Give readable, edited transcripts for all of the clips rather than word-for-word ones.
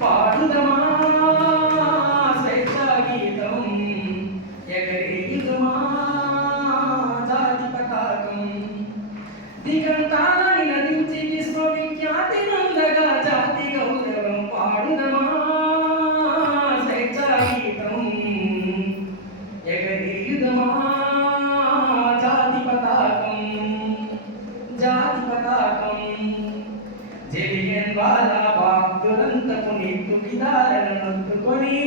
పాడుదమా స్వేచ్ఛా గీతం, ఎగరేయుదుమా జాతి పతాకం. దిగంతాలని నదించి విశ్వవిఖ్యాతి నందగా జాతి గౌరవం. పాడుదమా స్వేచ్ఛా గీతం, ఎగరేయుదుమా జాతి పతాకం. జాతి పతాకం జలియన్ వాలా భక్తులంతకు నిత్తుకిదారలను నొత్తుకొని,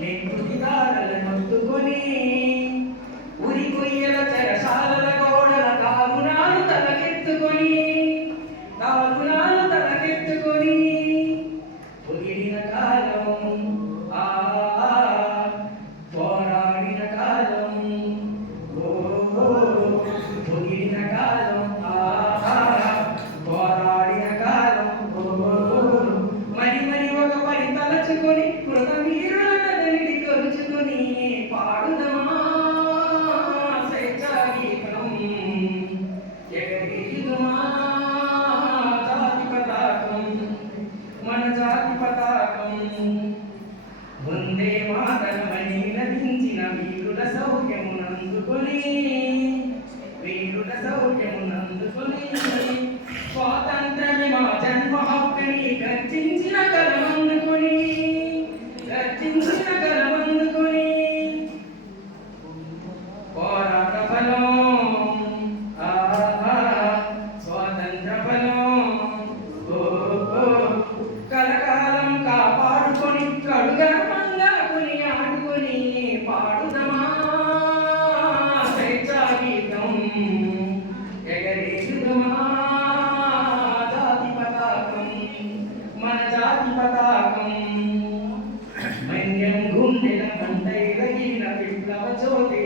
నిత్తుకిదారలను నొత్తుకొని, ఉరి కొయ్యల చెరసాలల గోడల దారుణాలు తలకెత్తుకొని, దారుణాలు తలకెత్తుకొని, పొగిడిన కాలం ఆ పోరాడిన కాలం, ఓ పొగిడిన కాలం ఆ పోరాడిన కాలం. మరి మరి ఒక పని తలచుకొని కృత వీరులనదిని కొలుచుకొని, పాడుదమా స్వేచ్ఛా గీతం, ఎగరేయుదుమా జాతి పతాకం. మన జాతి పతాకం వందే మాతరమని నదించిన వీరుల సౌఖ్యమునందుకొని, వీరుల సౌఖ్యమునందుకొని, స్వాతంత్ర్యమే మా జన్మ హక్కని గర్జించిన గలమందుకొని, గర్జించిన గలమందుకొని, పోరాట ఫలం స్వాతంత్ర ఫలం కలకాలం కాపాడుకొని, కడుగర్వంగా కొని ఆడుకొని, పాడుదమా స్వేచ్ఛా గీతం, ఎగరేయుదుమా జాతి పతాకం. మన జాతి పతాకం మన్యం గుండెల మంటై రగిలిన విప్లవ జ్యోతి